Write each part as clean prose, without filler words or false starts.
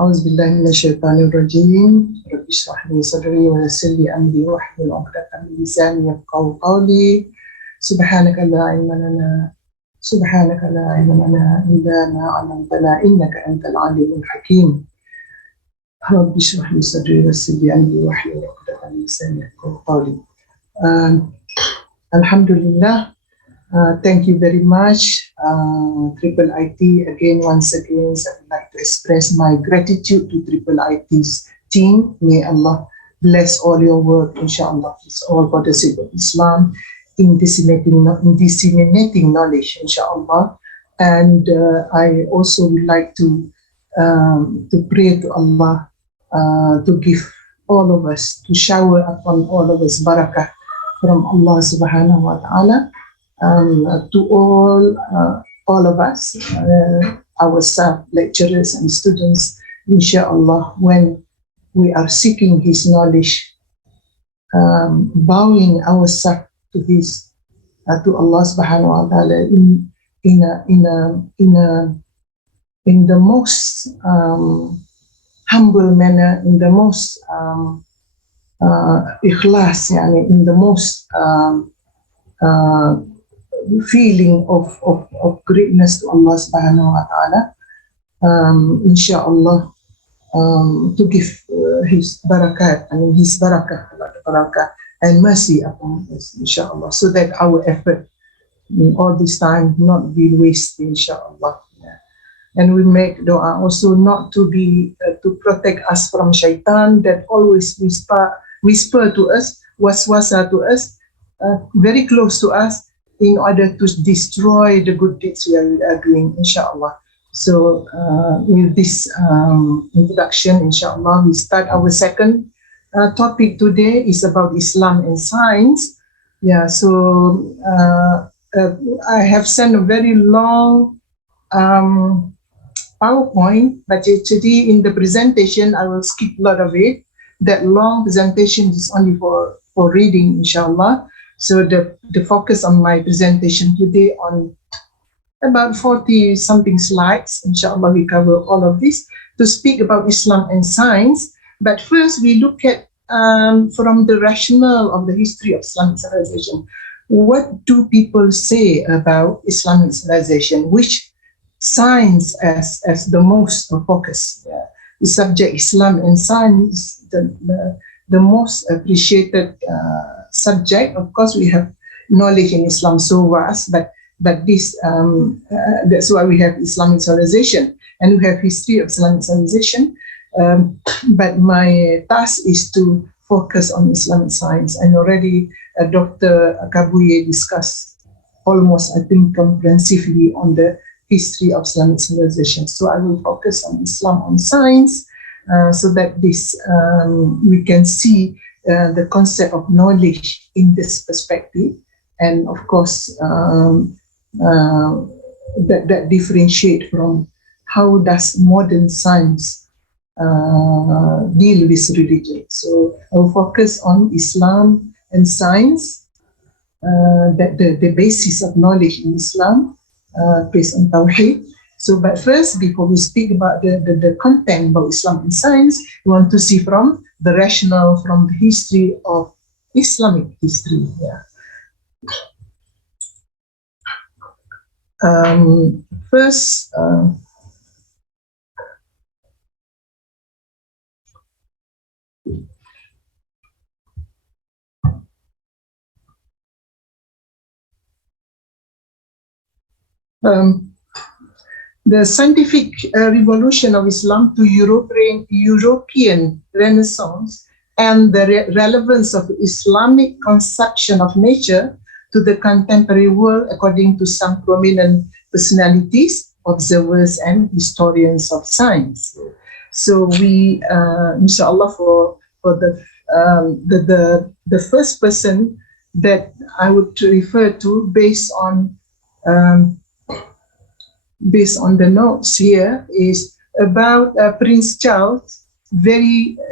أعوذ بالله من الشيطان الرجيم رب اشرح لي صدري ويسر لي أمري واحلل عقدة من لساني يفقهوا قولي سبحانك لا علم لنا إلا ما علمتنا إنك أنت العليم الحكيم رب اشرح لي صدري ويسر لي أمري واحلل عقدة من لساني يفقهوا قولي. Alhamdulillah. Thank you very much, IIIT. Once again, I would like to express my gratitude to IIIT's team. May Allah bless all your work, inshallah. It's all for the sake of Islam, in disseminating knowledge, inshallah. And I also would like to pray to Allah to give all of us, to shower upon all of us barakah from Allah subhanahu wa ta'ala. To all of us, our staff, lecturers and students, inshallah, when we are seeking His knowledge, bowing ourselves to Allah subhanahu wa ta'ala in the most humble manner, in the most ikhlas, in the most feeling of greatness to Allah subhanahu wa ta'ala, inshallah, to give His barakat, His barakah and mercy upon us, inshallah, so that our effort all this time not be wasted, inshallah. And we make dua also not to be to protect us from shaitan that always whisper to us, waswasa to us, very close to us, in order to destroy the good deeds we are doing, inshallah. So with this introduction, inshallah, we start our second topic today is about Islam and science. So I have sent a very long PowerPoint, but actually in the presentation, I will skip a lot of it. That long presentation is only for reading, inshallah. So the focus on my presentation today on about 40 something slides, inshallah, we cover all of this to speak about Islam and science. But first we look at from the rationale of the history of Islamic civilization. What do people say about Islamic civilization? Which science as the most focus? The subject Islam and science, the most appreciated subject. Of course, we have knowledge in Islam so vast, but this that's why we have Islamic civilization and we have history of Islamic civilization. But my task is to focus on Islamic science, and already Dr. Kabuye discussed almost, I think, comprehensively on the history of Islamic civilization. So I will focus on Islam on science, so that this we can see the concept of knowledge in this perspective, and of course that differentiate from how does modern science deal with religion. So I will focus on Islam and science, that the basis of knowledge in Islam based on Tawheed. So, but first, before we speak about the content about Islam and science, we want to see from the rationale, from the history of Islamic history. First, the scientific revolution of Islam to European Renaissance and the relevance of Islamic conception of nature to the contemporary world, according to some prominent personalities, observers, and historians of science. So we, inshallah, for the first person that I would refer to based on the notes here is about Prince Charles.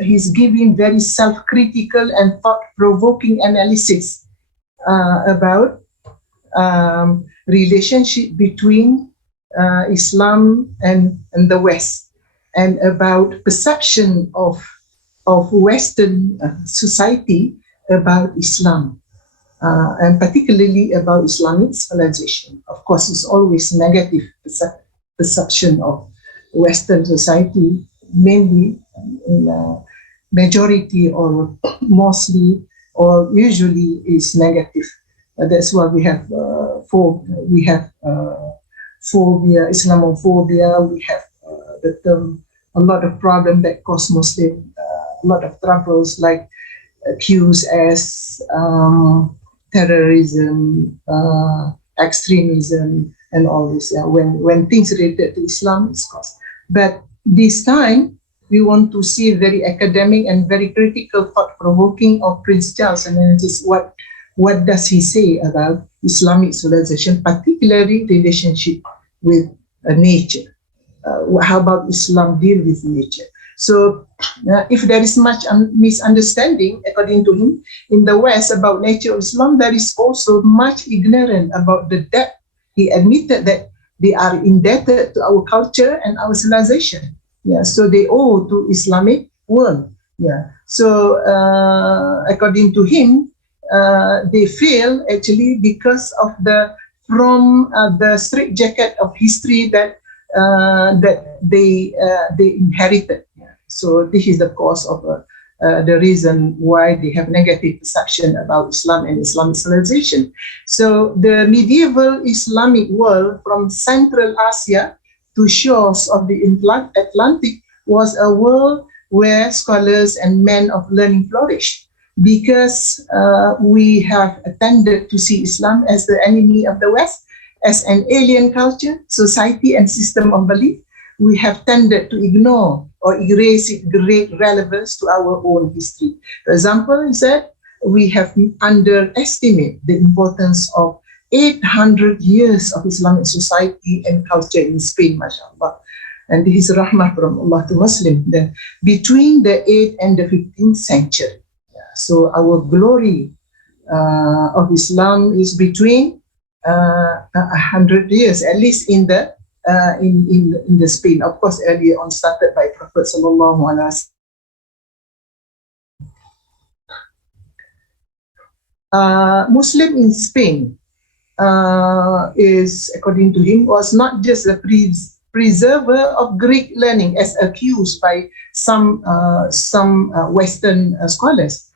He's giving very self-critical and thought-provoking analysis about relationship between Islam and the West. and about perception of Western society about Islam, and particularly about Islamic civilization. Of course, it's always negative perception of Western society, mainly in majority or mostly or usually is negative. That's why we have phobia, Islamophobia. We have the term, a lot of problem that cause Muslim a lot of troubles, like accused as terrorism, extremism, and all this. When things related to Islam is caused. But this time, we want to see very academic and very critical, thought-provoking of Prince Charles' analysis. What does he say about Islamic civilization, particularly relationship with nature? How about Islam deal with nature? So if there is much misunderstanding, according to him, in the West about nature of Islam, there is also much ignorance about the depth. He admitted that they are indebted to our culture and our civilization. Yeah, so they owe to Islamic world. Yeah, so according to him, they fail actually because of the straitjacket of history that they inherited. So this is the cause of the reason why they have negative perception about Islam and Islamic civilization. So the medieval Islamic world from Central Asia to shores of the Atlantic was a world where scholars and men of learning flourished, because we have tended to see Islam as the enemy of the West, as an alien culture, society, and system of belief. We have tended to ignore or erase its great relevance to our own history. For example, he said, we have underestimated the importance of 800 years of Islamic society and culture in Spain, mashallah. And this is rahmah from Allah to Muslim, between the 8th and the 15th century. So our glory of Islam is between 100 years, at least in the Spain. Of course, earlier on started by Prophet sallallahu alaihi wasallam. Muslim in Spain is, according to him, was not just a preserver of Greek learning as accused by some Western scholars.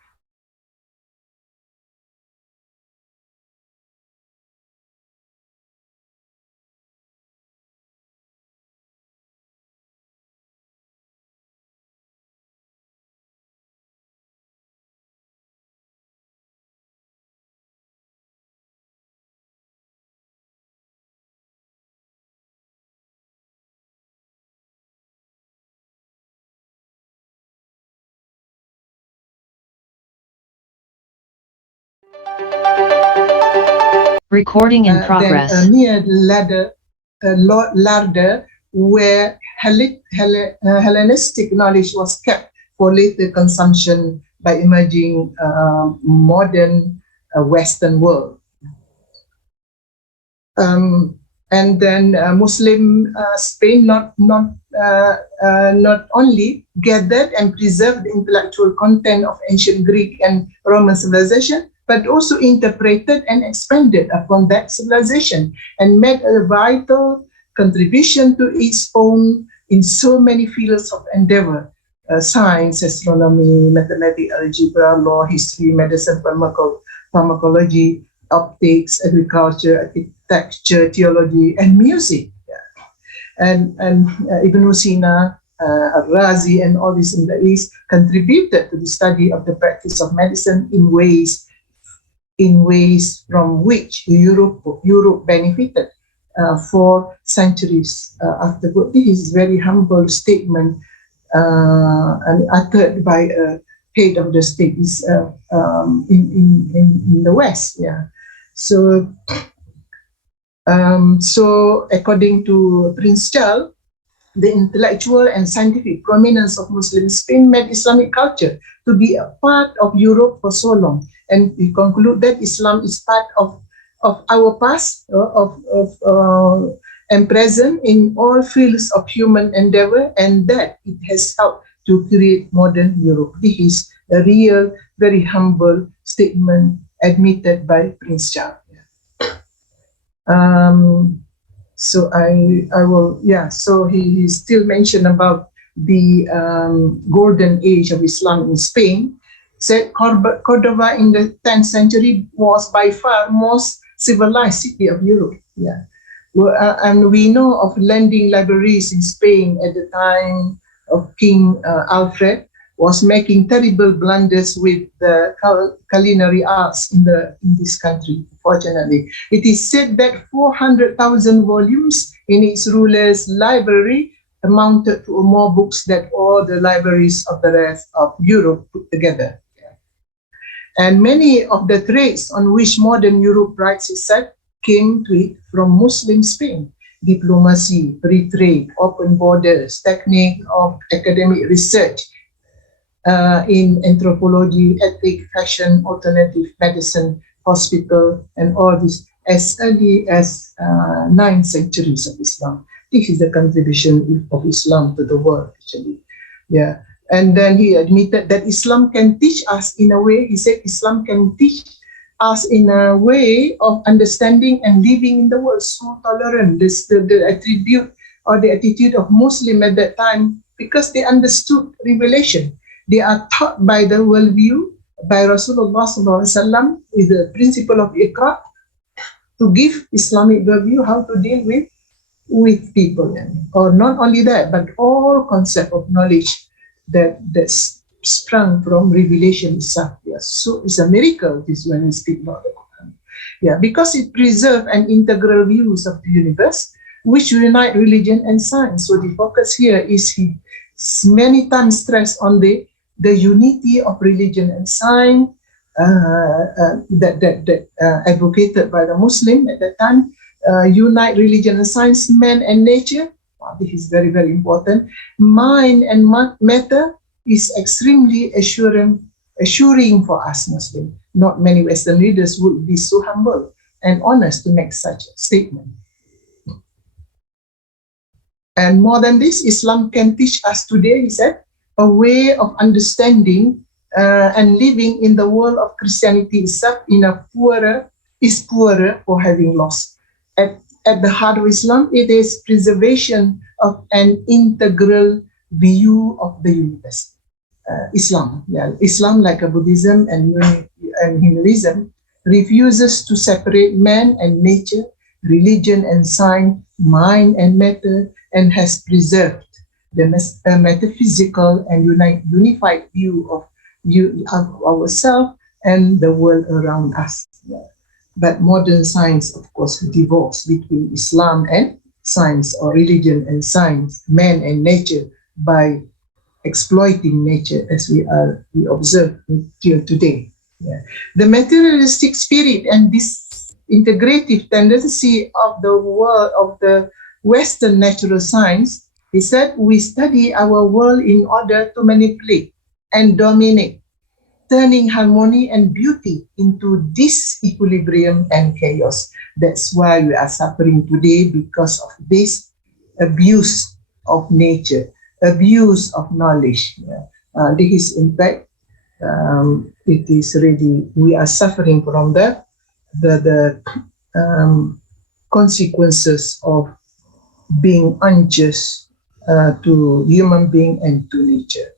Recording in progress. Near Larder, where Hellenistic knowledge was kept for later consumption by emerging modern Western world. And then Muslim Spain not only gathered and preserved the intellectual content of ancient Greek and Roman civilization, but also interpreted and expanded upon that civilization and made a vital contribution to its own in so many fields of endeavor: science, astronomy, mathematics, algebra, law, history, medicine, pharmacology, optics, agriculture, architecture, theology, and music. And Ibn Sina, Al-Razi, and all these in the East contributed to the study of the practice of medicine in ways from which Europe benefited for centuries afterward. This is a very humble statement and uttered by a head of the state in the West. Yeah. So according to Prince Charles, the intellectual and scientific prominence of Muslim Spain made Islamic culture to be a part of Europe for so long. And we conclude that Islam is part of our past, and present in all fields of human endeavor, and that it has helped to create modern Europe. This is a real, very humble statement admitted by Prince Charles. So I will, so he still mentioned about the golden age of Islam in Spain. Said Cordova in the 10th century was by far most civilized city of Europe. Well, and we know of lending libraries in Spain at the time of King Alfred was making terrible blunders with the culinary arts in this country. Fortunately, it is said that 400,000 volumes in its ruler's library amounted to more books than all the libraries of the rest of Europe put together. And many of the traits on which modern Europe writes itself came to it from Muslim Spain: diplomacy, free trade, open borders, technique of academic research in anthropology, ethic, fashion, alternative medicine, hospital, and all this as early as 9 centuries of Islam. This is the contribution of Islam to the world, actually. And then he admitted that Islam can teach us in a way, he said Islam can teach us in a way of understanding and living in the world so tolerant. This the attribute or the attitude of Muslim at that time, because they understood revelation. They are taught by the worldview by Rasulullah SAW with the principle of Iqra to give Islamic worldview how to deal with people. Or not only that, but all concept of knowledge that's sprung from revelation itself. So it's a miracle, this when we speak about the Quran. Because it preserves an integral views of the universe which unite religion and science. So the focus here is he many times stressed on the unity of religion and science that advocated by the Muslim at that time. Unite religion and science, man and nature. This is very, very important. Mind and matter is extremely assuring for us Muslims. Not many Western leaders would be so humble and honest to make such a statement. And more than this, Islam can teach us today, he said, a way of understanding and living in the world of Christianity itself is poorer for having lost. At the heart of Islam, it is preservation of an integral view of the universe. Islam, like a Buddhism and Hinduism, refuses to separate man and nature, religion and science, mind and matter, and has preserved the metaphysical and unified view of ourselves and the world around us. But modern science, of course, divorce between Islam and science, or religion and science, man and nature, by exploiting nature as we observe until today. The materialistic spirit and this integrative tendency of the world of the Western natural science, he said, we study our world in order to manipulate and dominate, turning harmony and beauty into disequilibrium and chaos. That's why we are suffering today, because of this abuse of nature, abuse of knowledge. This is, in fact, it is really, we are suffering from the consequences of being unjust to human being and to nature.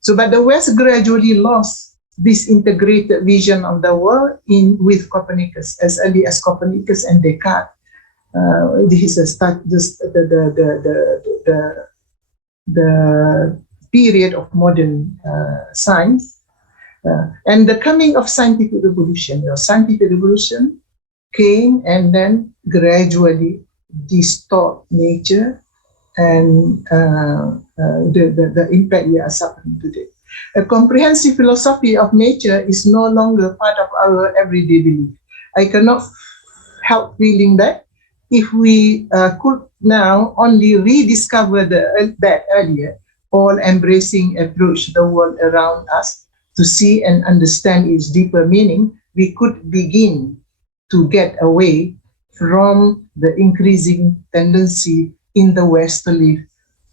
So, but the West gradually lost this integrated vision of the world with Copernicus, as early as Copernicus and Descartes. This is the period of modern science, and the coming of scientific revolution. Scientific revolution came and then gradually distort nature and the impact we are suffering today. A comprehensive philosophy of nature is no longer part of our everyday belief. I cannot help feeling that if we could now only rediscover that earlier, all-embracing approach to the world around us to see and understand its deeper meaning, we could begin to get away from the increasing tendency in the West to live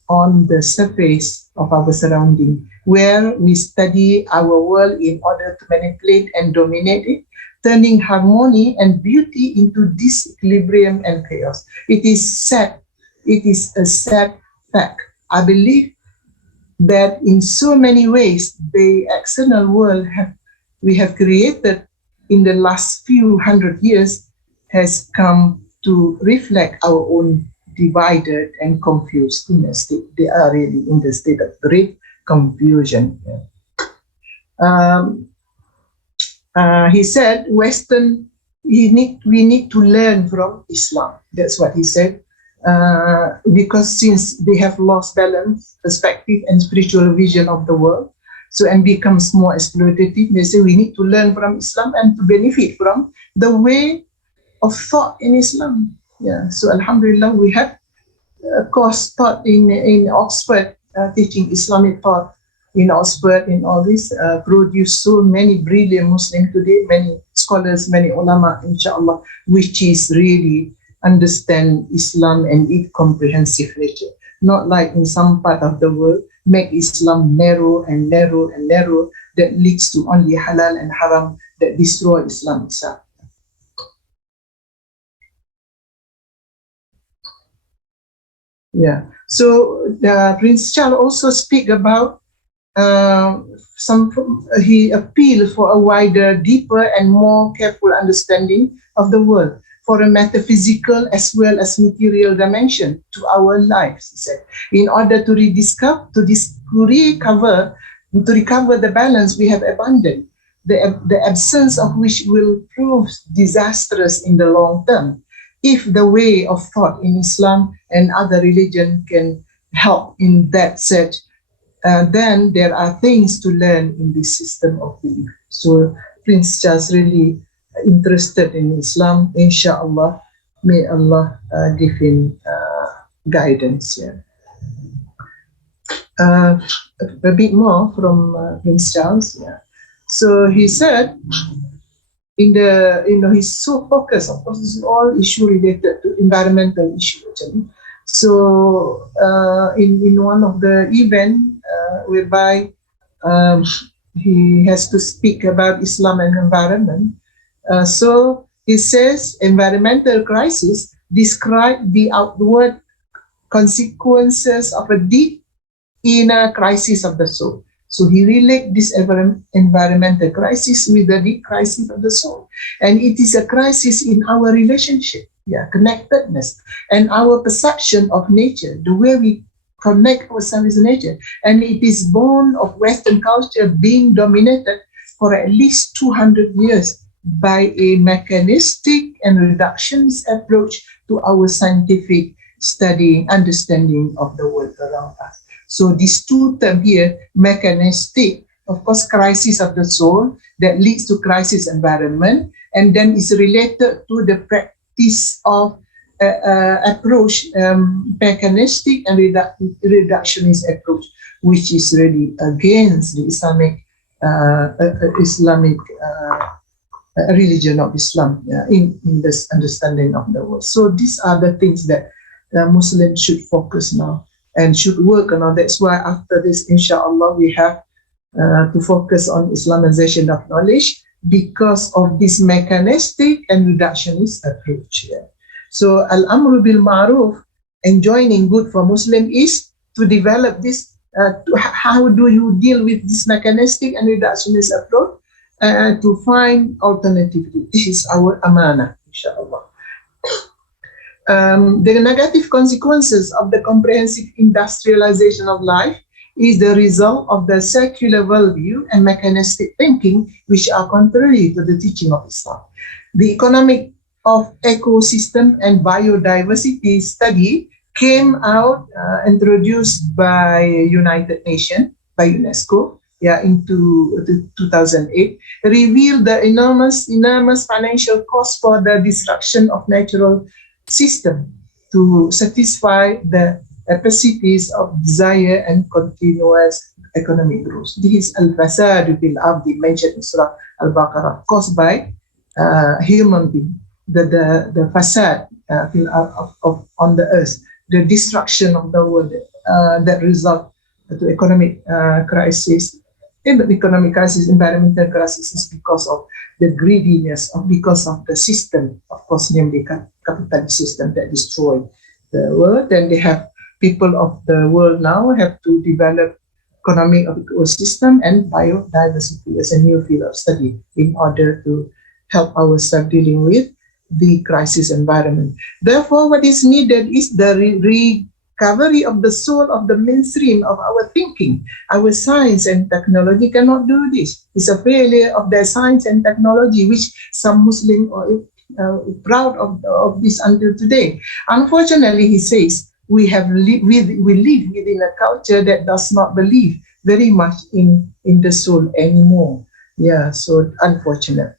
on the surface of our surrounding, where we study our world in order to manipulate and dominate it, turning harmony and beauty into disequilibrium and chaos. It is sad. It is a sad fact. I believe that in so many ways, the external world we have created in the last few hundred years has come to reflect our own divided and confused inner state. They are really in the state of great confusion. He said, we need to learn from Islam. That's what he said. Because since they have lost balance, perspective, and spiritual vision of the world, and becomes more exploitative, they say we need to learn from Islam and to benefit from the way of thought in Islam. Yeah. So Alhamdulillah, we have a course taught in Oxford, teaching Islamic thought in Oxford, in all this, produced so many brilliant Muslims today, many scholars, many ulama, inshallah, which is really understand Islam and its comprehensive nature. Not like in some part of the world, make Islam narrow and narrow and narrow, that leads to only halal and haram, that destroy Islam itself. Yeah. So Prince Charles also speak about he appealed for a wider, deeper, and more careful understanding of the world, for a metaphysical as well as material dimension to our lives, he said, in order to recover the balance we have abandoned, the absence of which will prove disastrous in the long term. If the way of thought in Islam and other religion can help in that search, then there are things to learn in this system of belief. So Prince Charles really interested in Islam, inshallah. May Allah give him guidance. Yeah. A bit more from Prince Charles. Yeah. So he said, he's so focused. Of course, this is all issue related to environmental issue actually. So in one of the event whereby he has to speak about Islam and environment. So he says environmental crisis describe the outward consequences of a deep inner crisis of the soul. So he relates this environmental crisis with the deep crisis of the soul. And it is a crisis in our relationship, connectedness, and our perception of nature, the way we connect ourselves with nature. And it is born of Western culture being dominated for at least 200 years by a mechanistic and reductionist approach to our scientific study, understanding of the world around us. So these two terms here, mechanistic, of course, crisis of the soul that leads to crisis environment, and then is related to the practice of approach, mechanistic and reductionist approach, which is really against the Islamic religion of Islam, in this understanding of the world. So these are the things that Muslims should focus now and should work on. That's why after this, inshallah, we have to focus on Islamization of knowledge because of this mechanistic and reductionist approach. Yeah. So al-amru bil ma'ruf, enjoining good for Muslim, is to develop this. How do you deal with this mechanistic and reductionist approach? To find alternativity. This is our amana, inshallah. The negative consequences of the comprehensive industrialization of life is the result of the secular worldview and mechanistic thinking, which are contrary to the teaching of Islam. The economic of ecosystem and biodiversity study came out, introduced by United Nations, by UNESCO, into 2008, revealed the enormous financial cost for the destruction of natural system to satisfy the capacities of desire and continuous economic growth. This is al-fasad fil ardi mentioned in Surah Al-Baqarah, caused by human being. the facade on the earth, the destruction of the world that result to economic crisis, environmental crisis is because of the greediness, or because of the system, of course, namely capitalist system that destroyed the world. And they have people of the world now have to develop economic ecosystem and biodiversity as a new field of study in order to help ourselves dealing with the crisis environment. Therefore, what is needed is the recovery of the soul of the mainstream of our thinking. Our science and technology cannot do this. It's a failure of their science and technology, which some Muslims are proud of this until today. Unfortunately, he says, we live within a culture that does not believe very much in the soul anymore. Yeah, so unfortunate.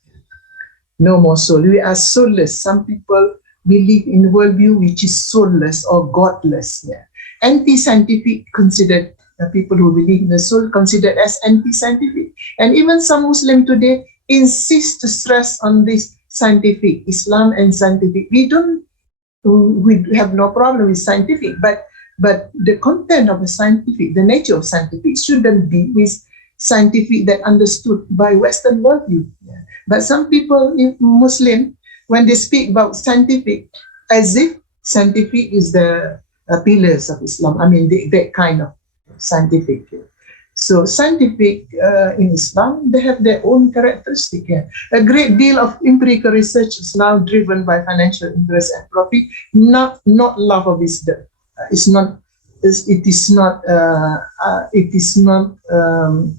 No more soul. We are soulless. Some people believe in worldview which is soulless or godless. Yeah. Anti-scientific considered, people who believe in the soul considered as anti-scientific. And even some Muslims today insist to stress on this scientific, Islam and scientific. We have no problem with scientific, but the content of the scientific, the nature of scientific shouldn't be with scientific that understood by Western worldview. Yeah. But some people, Muslim, when they speak about scientific, as if scientific is the pillars of Islam. I mean, that kind of scientific. So scientific in Islam, they have their own characteristic. Yeah. A great deal of empirical research is now driven by financial interest and profit, not love of wisdom. It is not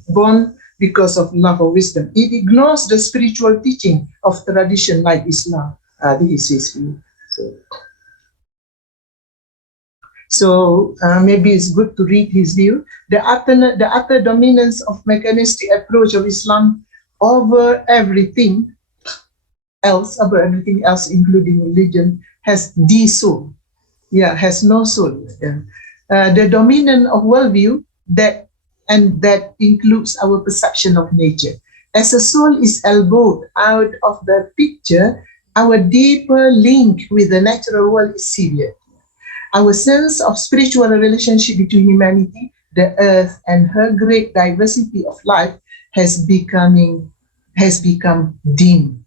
born because of love of wisdom. It ignores the spiritual teaching of tradition like Islam. This is his view. So maybe it's good to read his view. The utter dominance of mechanistic approach of Islam over everything else, including religion, has the soul. Yeah, has no soul. Yeah. The dominant of worldview that includes our perception of nature. As a soul is elbowed out of the picture, our deeper link with the natural world is severed. Our sense of spiritual relationship between humanity, the earth, and her great diversity of life has become dim.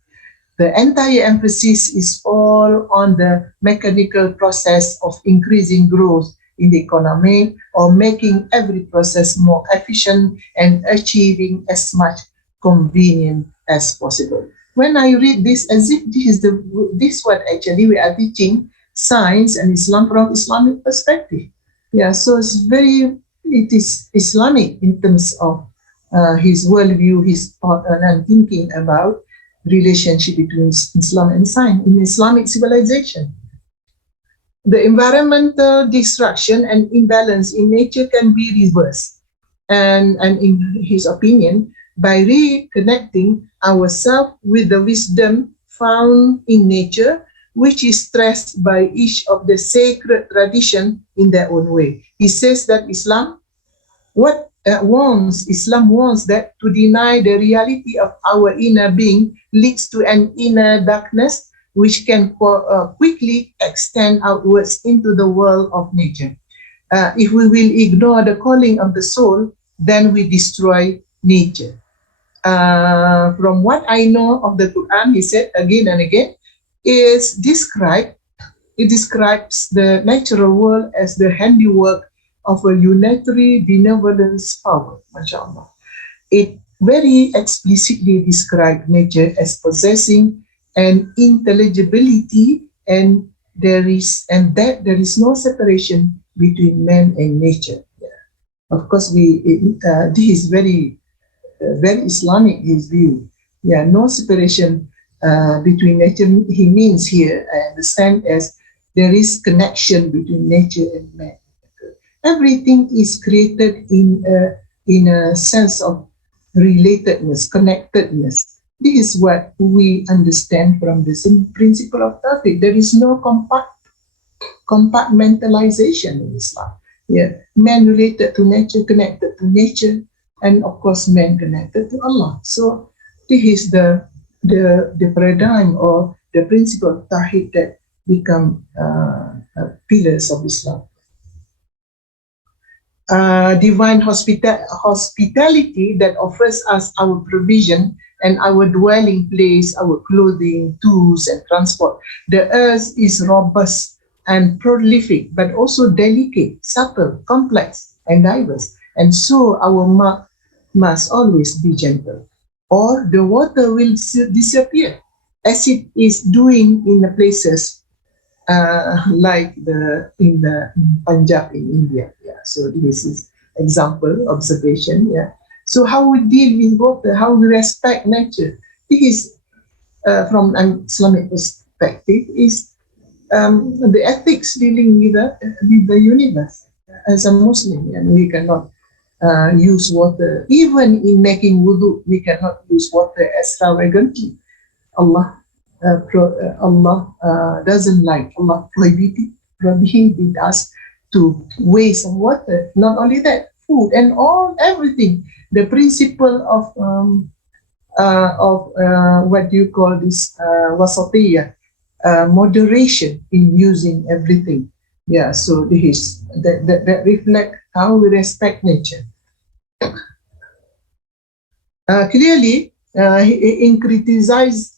The entire emphasis is all on the mechanical process of increasing growth in the economy, or making every process more efficient and achieving as much convenience as possible. When I read this, as if this what actually we are teaching science and Islam from Islamic perspective. Yeah, so it is Islamic in terms of his worldview, his thought and thinking about relationship between Islam and science in Islamic civilization. The environmental destruction and imbalance in nature can be reversed, and in his opinion, by reconnecting ourselves with the wisdom found in nature, which is stressed by each of the sacred tradition in their own way. He says that Islam wants that to deny the reality of our inner being leads to an inner darkness which can quickly extend outwards into the world of nature. If we will ignore the calling of the soul, then we destroy nature. From what I know of the Quran, he said again and again, it describes the natural world as the handiwork of a unitary benevolence power, mashallah. It very explicitly describes nature as possessing an intelligibility, and there is no separation between man and nature. Yeah. Of course, this is very Islamic, his view. Yeah, no separation between nature. He means here, I understand, as there is connection between nature and man. Everything is created in a sense of relatedness, connectedness. This is what we understand from the principle of Tawfiq. There is no compartmentalization in Islam. Yeah, man related to nature, connected to nature, and of course, man connected to Allah. So this is the paradigm or the principle of Tawheed that become pillars of Islam. Divine hospitality that offers us our provision and our dwelling place, our clothing, tools, and transport. The earth is robust and prolific, but also delicate, subtle, complex, and diverse. And so our mark must always be gentle, or the water will disappear, as it is doing in the places like in Punjab in India. Yeah. So this is example observation. Yeah. So how we deal with water, how we respect nature. This is from an Islamic perspective is the ethics dealing with the universe. As a Muslim, and we cannot use water even in making wudu. We cannot use water extravagantly. Allah doesn't like. Allah prohibited us to waste water. Not only that, food and everything. The principle of what do you call this wasatiyah, moderation in using everything. Yeah, so this that reflect how we respect nature. Clearly, in criticizing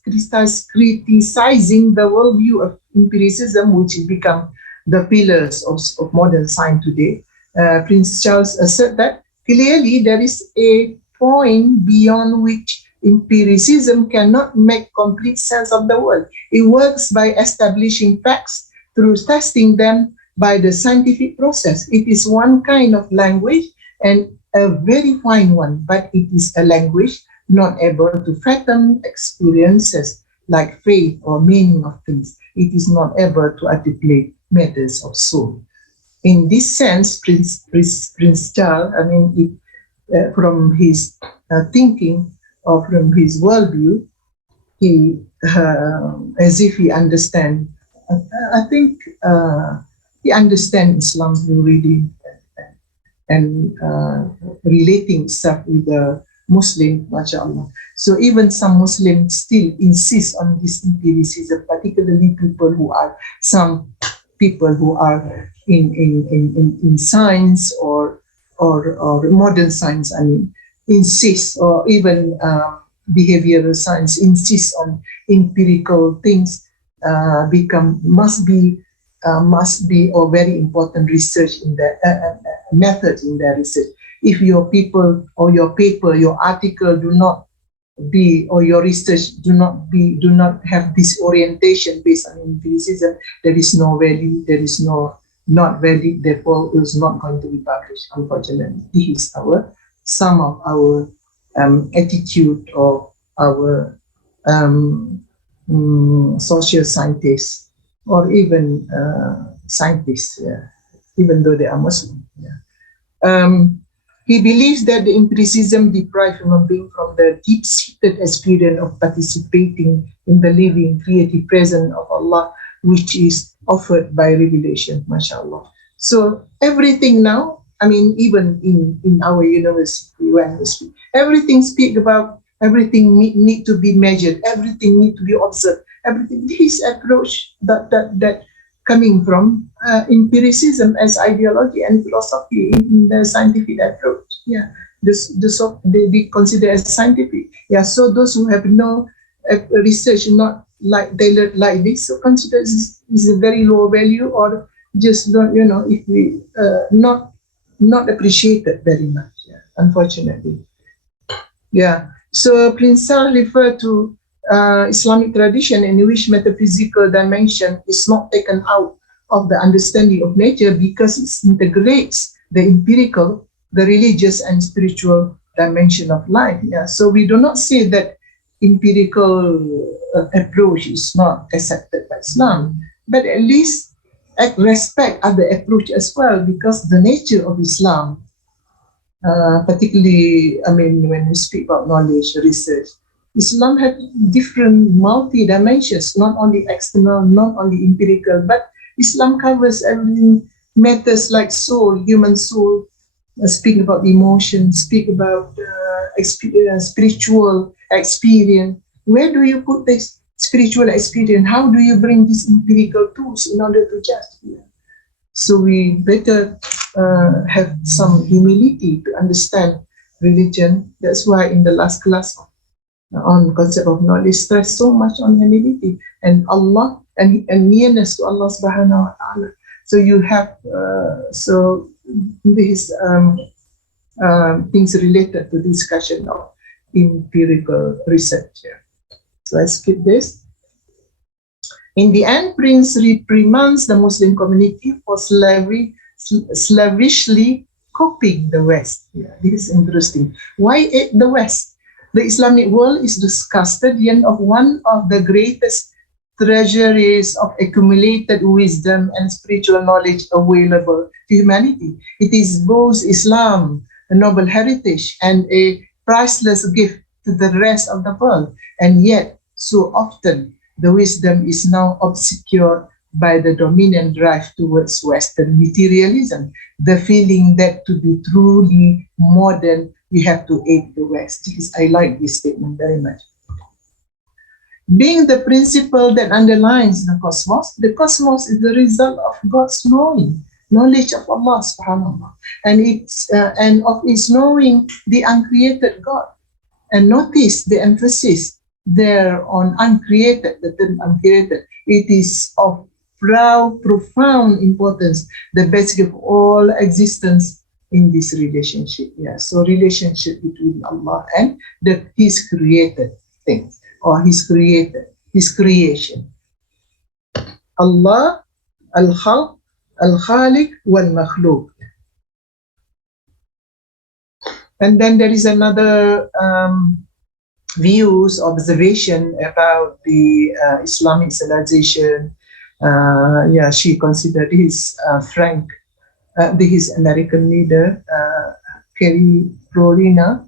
the worldview of empiricism, which has become the pillars of modern science today, Prince Charles asserted that clearly there is a point beyond which empiricism cannot make complete sense of the world. It works by establishing facts through testing them by the scientific process. It is one kind of language and a very fine one, but it is a language not able to fathom experiences like faith or meaning of things. It is not able to articulate matters of soul. In this sense, Prince Charles, I mean, from his thinking or from his worldview, he, as if he understands, I think he understands Islam through reading and relating stuff with the Muslim, mashallah. So even some Muslims still insist on this empiricism, particularly some people who are in science or modern science, I mean, insist, or even behavioral science insist on empirical things must be or very important research in the methods in their research. If your people or your paper, your article do not be, or your research do not have this orientation based on empiricism, there is no value, there is not valid, therefore it is not going to be published, unfortunately. This is some of our attitude of our social scientists or even scientists, even though they are Muslim. He believes that the empiricism deprives human being from the deep-seated experience of participating in the living, creative presence of Allah, which is offered by revelation, mashallah. So everything now, I mean, even in our university, when we speak, everything need to be measured, everything need to be observed, everything. This approach that coming from empiricism as ideology and philosophy in the scientific approach. Yeah, they be considered as scientific. Yeah, so those who have no research not like tailored like this, so consider this is a very low value, or just don't, if we not appreciated very much. Yeah, unfortunately. Yeah. So Prince Charles referred to Islamic tradition in which metaphysical dimension is not taken out of the understanding of nature because it integrates the empirical, the religious, and spiritual dimension of life. Yeah. So we do not say that empirical approach is not accepted by Islam, but at least respect other approach as well, because the nature of Islam, particularly, I mean, when we speak about knowledge, research, Islam has different multi-dimensions, not only external, not only empirical, but Islam covers everything, matters like soul, human soul, speak about emotion, speak about spiritual experience. Where do you put this spiritual experience, how do you bring these empirical tools in order to judge? So we better have some humility to understand religion. That's why in the last class on concept of knowledge, stress so much on humility and Allah and nearness to Allah subhanahu wa ta'ala. So you have so these things related to discussion of empirical research. So I skip this. In the end, Prince reprimands the Muslim community for slavishly copying the West. This is interesting. Why the West? The Islamic world is the custodian of one of the greatest treasuries of accumulated wisdom and spiritual knowledge available to humanity. It is both Islam, a noble heritage, and a priceless gift to the rest of the world. And yet, so often, the wisdom is now obscured by the dominant drive towards Western materialism, the feeling that to be truly modern, we have to aid the West. I like this statement very much. Being the principle that underlines the cosmos is the result of God's knowledge of Allah subhanahu wa ta'ala, and of its knowing the uncreated God. And notice the emphasis there on uncreated, the term uncreated. It is of profound importance, the basic of all existence in this relationship. So relationship between Allah and His created things, or His creation. Allah, Al-Khalq, Al-Khaliq, Wal-Makhluq. And then there is another observation about the Islamic civilization. She considered his his American leader, Kerry Prolina.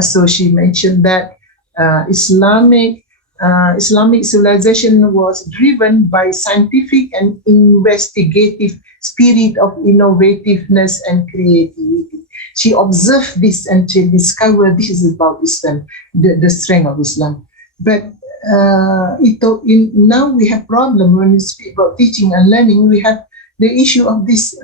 So she mentioned that Islamic civilization was driven by scientific and investigative spirit of innovativeness and creativity. She observed this and she discovered this is about Islam, the strength of Islam. But now we have problem when we speak about teaching and learning. We have the issue of this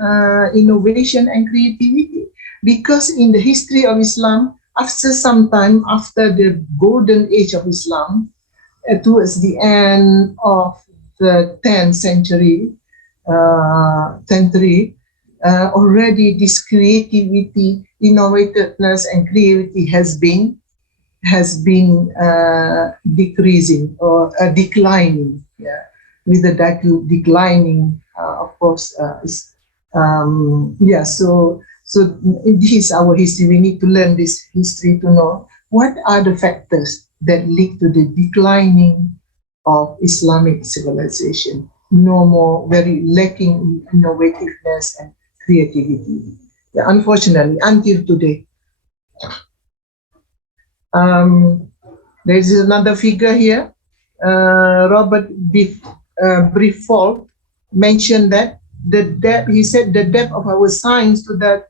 innovation and creativity, because in the history of Islam, after some time, after the golden age of Islam, towards the end of the 10th century, already this creativity, innovativeness, and creativity has been decreasing or declining. With the declining, of course, So this is our history. We need to learn this history to know what are the factors that lead to the declining of Islamic civilization. No more, very lacking in innovativeness and creativity. Unfortunately, until today. There is another figure here. Robert Briffault mentioned that he said the depth of our science to that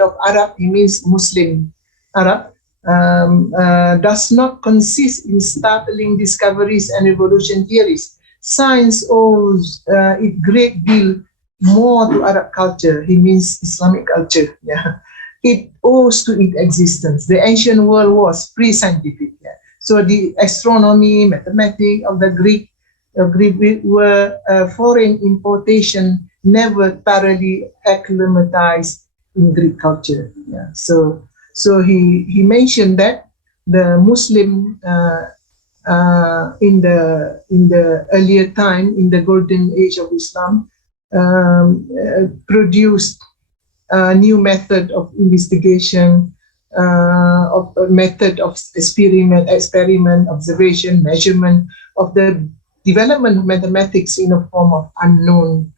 of Arab, he means Muslim Arab, does not consist in startling discoveries and evolution theories. Science owes a great deal more to Arab culture. He means Islamic culture. It owes to its existence. The ancient world was pre-scientific. So the astronomy, mathematics of the Greek were foreign importation, never thoroughly acclimatized in Greek culture. So he mentioned that the Muslim in the earlier time, in the golden age of Islam, produced a new method of investigation, of a method of experiment, observation, measurement of the development of mathematics in a form of unknown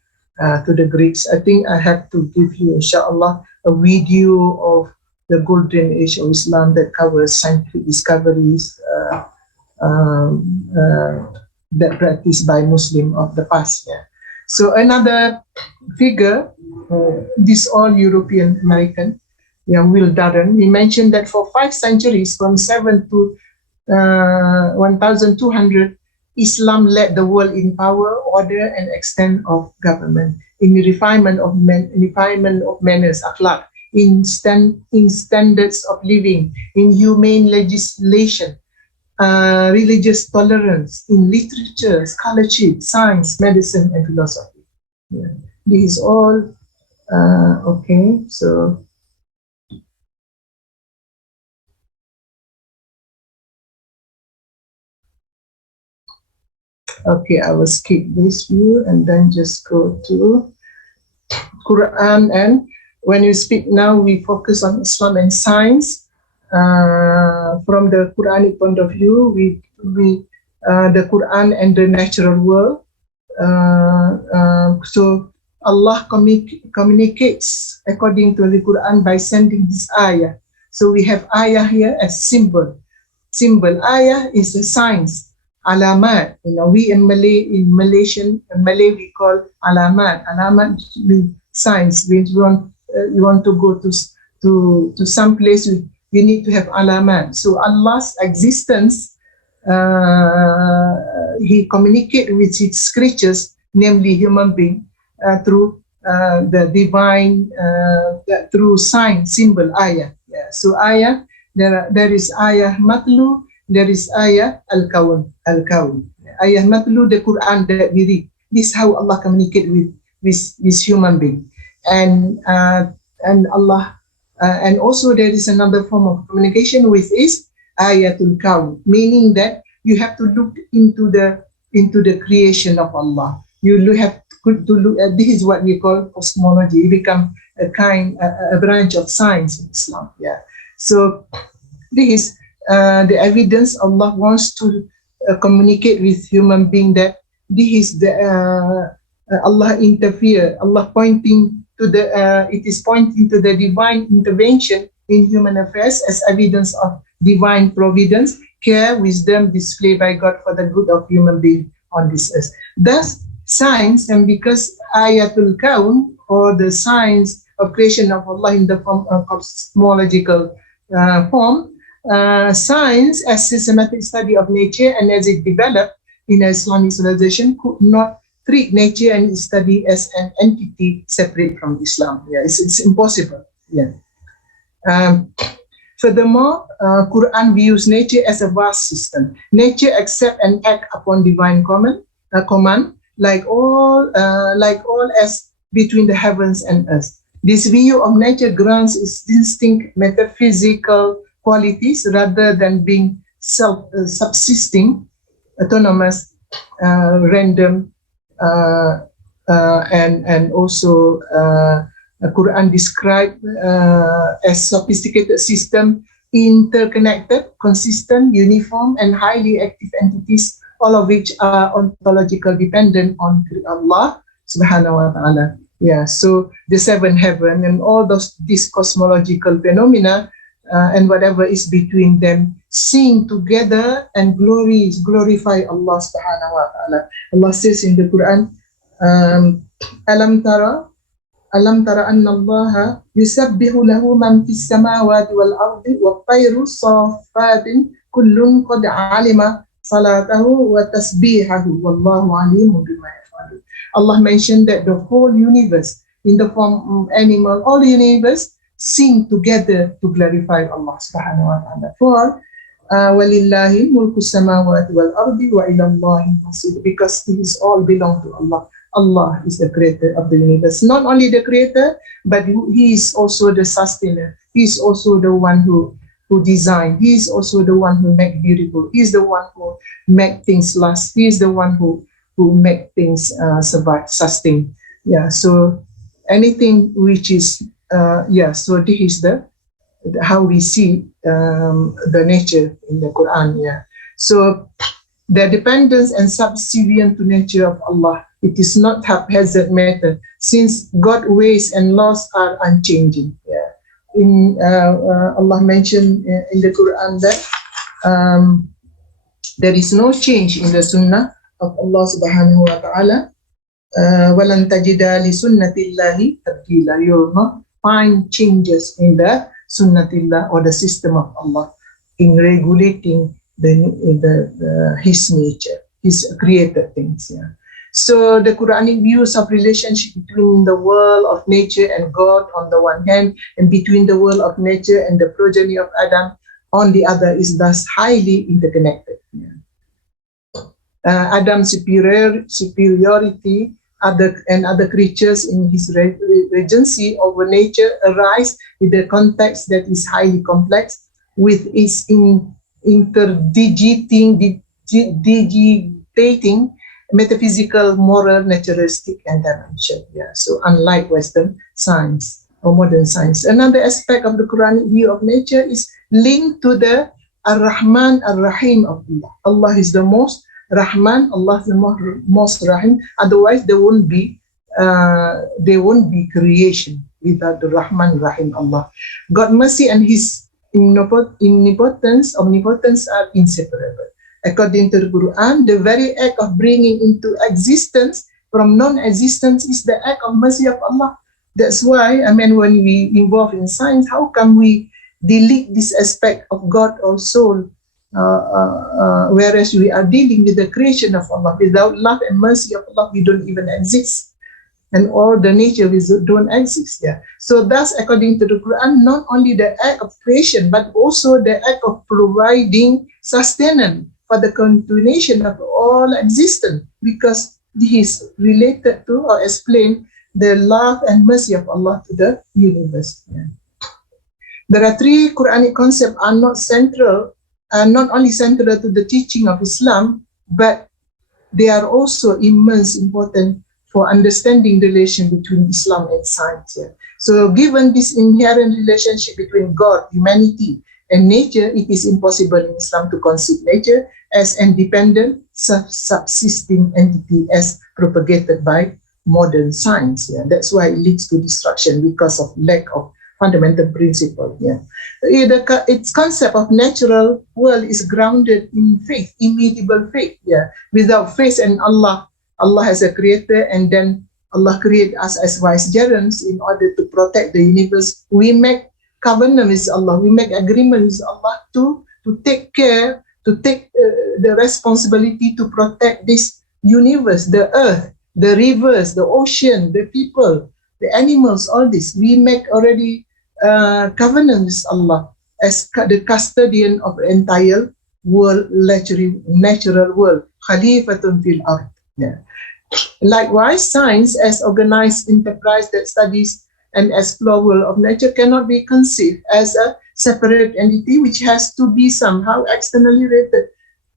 to the Greeks. I think I have to give you, inshallah, a video of the golden age of Islam that covers scientific discoveries that practiced by Muslim of the past. So another figure, this all European American, Will Darren, he mentioned that for 5 centuries, from 7 to 1200, Islam led the world in power, order, and extent of government, in the refinement of manners, akhlaq, in standards of living, in humane legislation, religious tolerance, in literature, scholarship, science, medicine, and philosophy. Yeah. This is all okay. So okay, I will skip this view and then just go to Quran. And when you speak now, we focus on Islam and science. From the Quranic point of view, the Quran and the natural world. So Allah communicates according to the Quran by sending this ayah. So we have ayah here as symbol. Ayah is a signs. Alamat, we in Malay, Malay we call alamat. Alamat means signs. When you want to go to some place, you need to have alamat. So Allah's existence, He communicates with His creatures, namely human being, through the divine, through sign, symbol, ayah. Yeah. So ayah, there is ayah matlu, there is ayah al-kawn. Ayah matlu, the Quran that we read. This is how Allah communicate with human being. And Allah, and also there is another form of communication with is ayatul kawn, meaning that you have to look into the creation of Allah. You have to look at, this is what we call cosmology. It become a branch of science in Islam. Yeah. So this is the evidence Allah wants to communicate with human being, that this is the Allah interfere. Allah pointing to the it is pointing to the divine intervention in human affairs as evidence of divine providence, care, wisdom displayed by God for the good of human being on this earth. Thus, science, and because ayatul kaun, or the science of creation of Allah in the form of cosmological form, science as systematic study of nature and as it developed in Islamic civilization could not treat nature and study as an entity separate from Islam. Yeah, it's impossible. Yeah. Furthermore, Quran views nature as a vast system. Nature accept and act upon divine command, like all as between the heavens and earth. This view of nature grants its distinct metaphysical qualities rather than being self-subsisting, autonomous, random, and also Quran described as sophisticated system, interconnected, consistent, uniform, and highly active entities, all of which are ontological dependent on Allah subhanahu wa ta'ala. Yeah, so the seven heaven and all these cosmological phenomena and whatever is between them sing together and glorify Allah subhanahu wa ta'ala. Allah says in the Quran, Alam tara anna Allah yusabbihu lahu man fis samawati wal ardi wa tayru safatin kullun qad alima salatahu wa tasbihahu wallahu alimun bima yaf'alun. Allah mentioned that the whole universe in the form of animal, all the universe sing together to glorify Allah subhanahu wa ta'ala. For walillahi mulku samawati wal ardi wa ila Allahi masir, because these all belong to Allah. Allah is the creator of the universe. Not only the creator, but He is also the sustainer. He is also the one who designed. He is also the one who make beautiful. He is the one who make things last. He is the one who make things survive, sustain. Yeah. So anything which is so this is how we see the nature in the Quran. Yeah. So the dependence and subservient to nature of Allah, it is not haphazard matter, since God's ways and laws are unchanging. Yeah. In Allah mentioned in the Quran that there is no change in the Sunnah of Allah subhanahu wa ta'ala. Walan tajida li sunnatillahi tabdila. You will not find changes in the sunnatillah, or the system of Allah, in regulating His nature. his created things. Yeah. So the Quranic views of relationship between the world of nature and God on the one hand, and between the world of nature and the progeny of Adam on the other, is thus highly interconnected. Yeah. Adam's superiority and other creatures in his regency over nature arise in the context that is highly complex, with its interdigitating metaphysical, moral, naturalistic, and dimension. Yeah. So unlike Western science or modern science, another aspect of the Quranic view of nature is linked to the Ar-Rahman Ar-Rahim of Allah. Allah is the most Rahman, Allah is the most Rahim. Otherwise, there won't be creation without the Rahman Rahim Allah. God's mercy and His omnipotence are inseparable. According to the Quran, the very act of bringing into existence from non-existence is the act of mercy of Allah. That's why, when we involve in science, how come we delete this aspect of God or soul, whereas we are dealing with the creation of Allah? Without love and mercy of Allah, we don't even exist. And all the nature we don't exist. Yeah. So thus, according to the Quran, not only the act of creation, but also the act of providing sustenance for the continuation of all existence, because this is related to or explain the love and mercy of Allah to the universe. Yeah. There are three Quranic concepts are not only central to the teaching of Islam, but they are also immense important for understanding the relation between Islam and science. Yeah. So given this inherent relationship between God, humanity, and nature, it is impossible in Islam to conceive nature as an independent, subsisting entity as propagated by modern science. Yeah. That's why it leads to destruction, because of lack of fundamental principle. Yeah. Its concept of natural world is grounded in faith, immutable faith. Yeah. Without faith in Allah has a creator, and then Allah create us as vicegerents in order to protect the universe. We make covenant with Allah, we make agreement with Allah to take care, to take the responsibility to protect this universe, the earth, the rivers, the ocean, the people, the animals, all this. We make already covenant with Allah as the custodian of the entire world, natural world, Khalifatun fil ard. Yeah. Likewise, science as organized enterprise that studies and explore world of nature cannot be conceived as a separate entity which has to be somehow externally related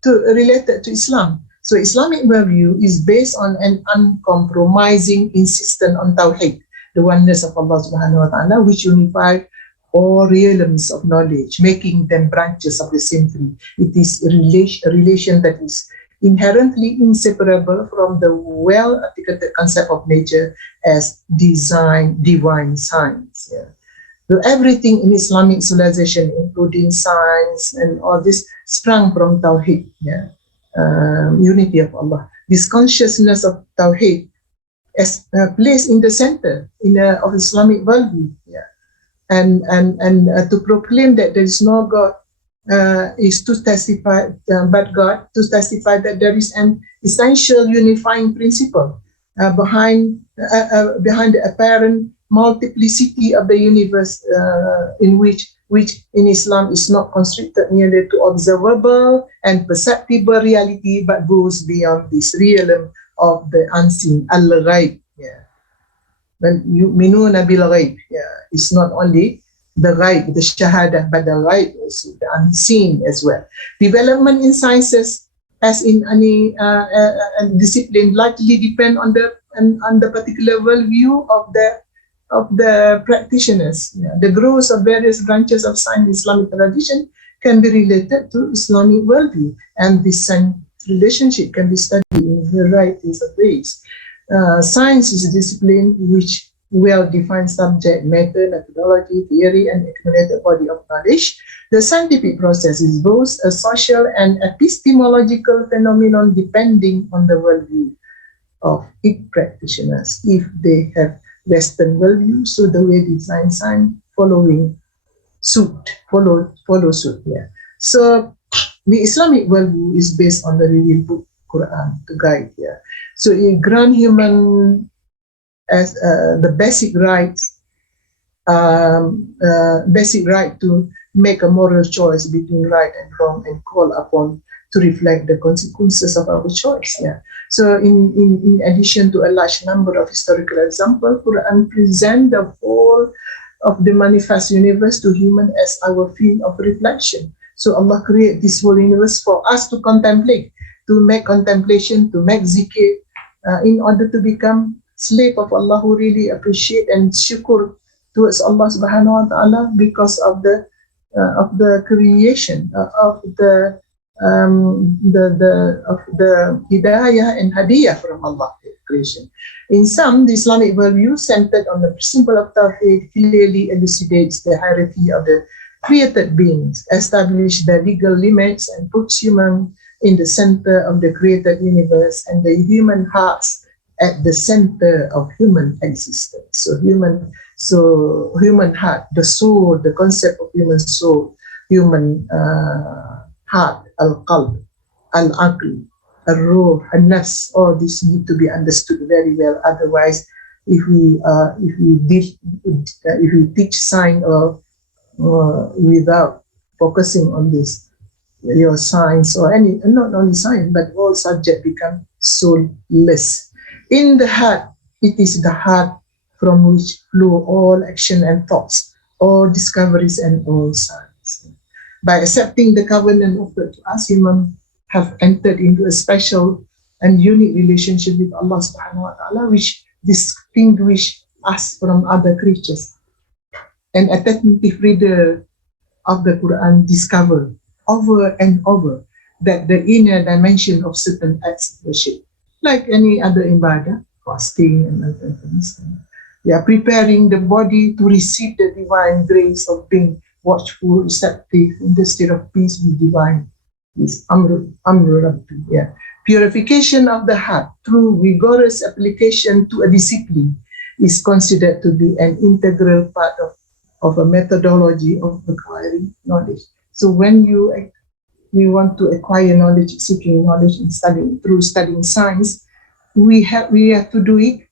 to Islam. So Islamic worldview is based on an uncompromising insistence on Tawheed, the oneness of Allah subhanahu wa ta'ala, which unifies all realms of knowledge, making them branches of the same tree. It is a relation that is inherently inseparable from the well-articulated concept of nature as divine science. Yeah. So everything in Islamic civilization, including science and all this, sprang from Tawheed, yeah, unity of Allah. This consciousness of Tawheed is placed in the center of Islamic worldview, yeah, and to proclaim that there is no God. Is to testify, but God, to testify that there is an essential unifying principle behind the apparent multiplicity of the universe, in which in Islam is not constricted merely to observable and perceptible reality, but goes beyond this realm of the unseen, al-ghaib. Yeah. When yu'minuna bil ghaib, yeah, it's not only the ghaib, the shahada, but the ghaib, also the unseen as well. Development in sciences, as in any discipline, largely depend on the particular worldview of the practitioners. Yeah. The growth of various branches of science in Islamic tradition can be related to Islamic worldview, and this relationship can be studied in varieties of ways. Science is a discipline which well-defined subject matter, methodology, theory, and accumulated body of knowledge. The scientific process is both a social and epistemological phenomenon depending on the worldview of its practitioners. If they have Western worldview, so the way design science follow suit. Yeah. So the Islamic worldview is based on the revealed book, Quran to guide. Yeah. So it grant human as the basic right to make a moral choice between right and wrong, and call upon to reflect the consequences of our choice. Yeah. So in addition to a large number of historical examples, Quran present the whole of the manifest universe to human as our field of reflection. So Allah create this whole universe for us to contemplate, to make contemplation, to make zikir, in order to become slave of Allah who really appreciate and shukr towards Allah subhanahu wa ta'ala because of the creation of the hidayah and hadiyah from Allah creation. In some, the Islamic value centered on the principle of Tawheed clearly elucidates the hierarchy of the created beings, establish the legal limits, and puts human in the center of the created universe, and the human hearts at the center of human existence. So human heart, the soul, the concept of human soul, human heart, al-qalb, al-aql, al-ruh, al-nafs, all this need to be understood very well. Otherwise, if we teach science without focusing on this, your science or any, not only science, but all subject become soulless. In the heart, it is the heart from which flow all action and thoughts, all discoveries and all science. By accepting the covenant offered to us, humans have entered into a special and unique relationship with Allah subhanahu wa ta'ala, which distinguish us from other creatures. An attentive reader of the Quran discover over and over that the inner dimension of certain acts of worship, like any other ibadah, fasting and other things, preparing the body to receive the divine grace of being watchful, receptive, in the state of peace with divine peace. Purification of the heart through vigorous application to a discipline is considered to be an integral part of a methodology of acquiring knowledge. So when we want to acquire knowledge, seeking knowledge and studying science, we have to do it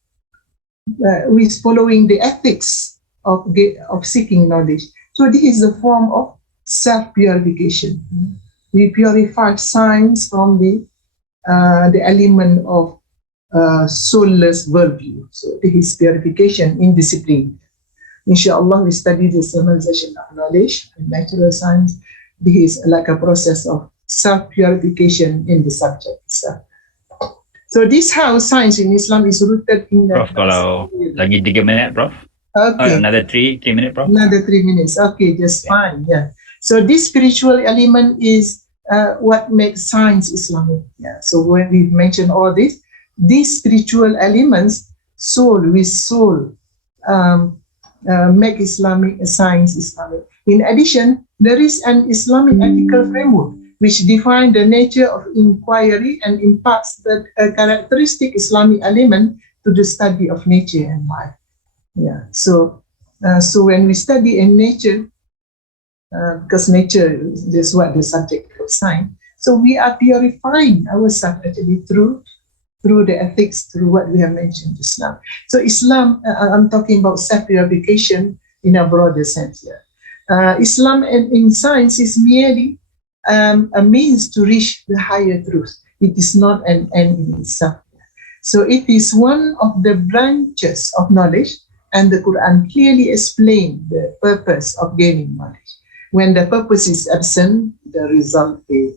with following the ethics of seeking knowledge. So this is a form of self-purification. We purify science from the element of soulless worldview. So this is purification in discipline. Inshallah, we study the Islamization of knowledge and natural science. This is like a process of self-purification in the subject itself. So this how science in Islam is rooted in the... Prof, kalau lagi 3 minit, Prof. Okay. Another 3 minutes, Prof. Another 3 minutes. Okay, just fine. Yeah. So this spiritual element is what makes science Islamic. Yeah. So when we mention all this, these spiritual elements, soul with soul, make Islamic science Islamic. In addition, there is an Islamic ethical framework which defines the nature of inquiry and imparts the characteristic Islamic element to the study of nature and life. Yeah. So when we study in nature, because nature is what the subject of science, so we are purifying ourselves actually through the ethics, through what we have mentioned, Islam. So Islam, I'm talking about self-purification in a broader sense here. Islam in science is merely a means to reach the higher truth. It is not an end in itself. So it is one of the branches of knowledge, and the Quran clearly explains the purpose of gaining knowledge. When the purpose is absent, the result is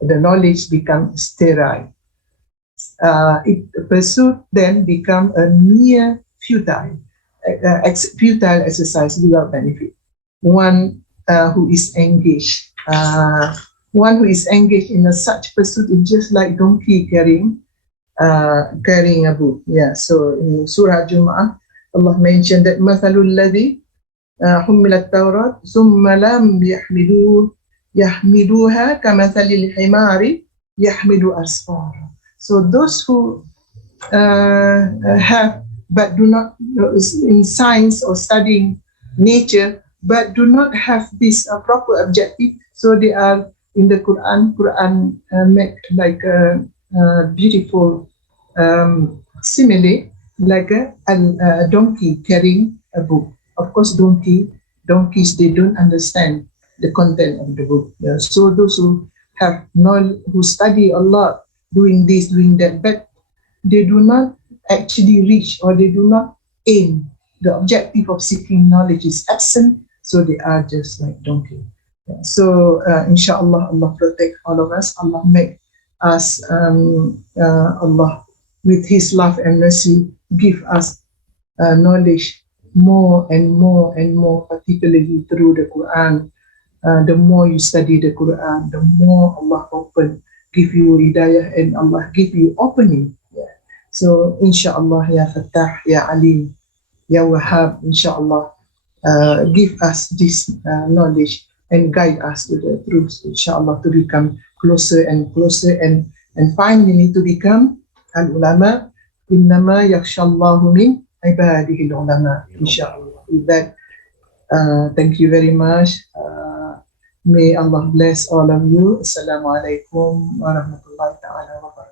the knowledge becomes sterile. Pursuit then become a mere futile exercise without benefit. One who is engaged in such pursuit is just like donkey carrying a book. Yeah. So in Surah Jum'ah, Allah mentioned that mathalul ladhi hummilat Tawrat thumma lam yahmiluha kamathalil himari yahmilu asfara. So those who have but do not in science or studying nature but do not have this proper objective, so they are in the Quran make like a beautiful simile, like a donkey carrying a book. Of course, donkeys, they don't understand the content of the book. Yeah. So those who have who study a lot, doing this, doing that, but they do not actually reach, or they do not aim. The objective of seeking knowledge is absent, so they are just like donkey. Yeah. So inshallah, Allah protect all of us. Allah make us, Allah with His love and mercy give us knowledge more and more and more, particularly through the Quran. The more you study the Quran, the more Allah give you hidayah, and Allah give you opening. Yeah. So inshallah, Ya Fattah, Ya Alim, Ya Wahhab, inshallah, give us this knowledge and guide us to the truth, inshallah, to become closer and closer, and finally to become al-ulama. Innama yakhshallahu min ibadihi al-ulama, inshallah. With that, thank you very much. May Allah bless all of you. Assalamu alaikum wa rahmatullahi ta'ala wa barakatuh.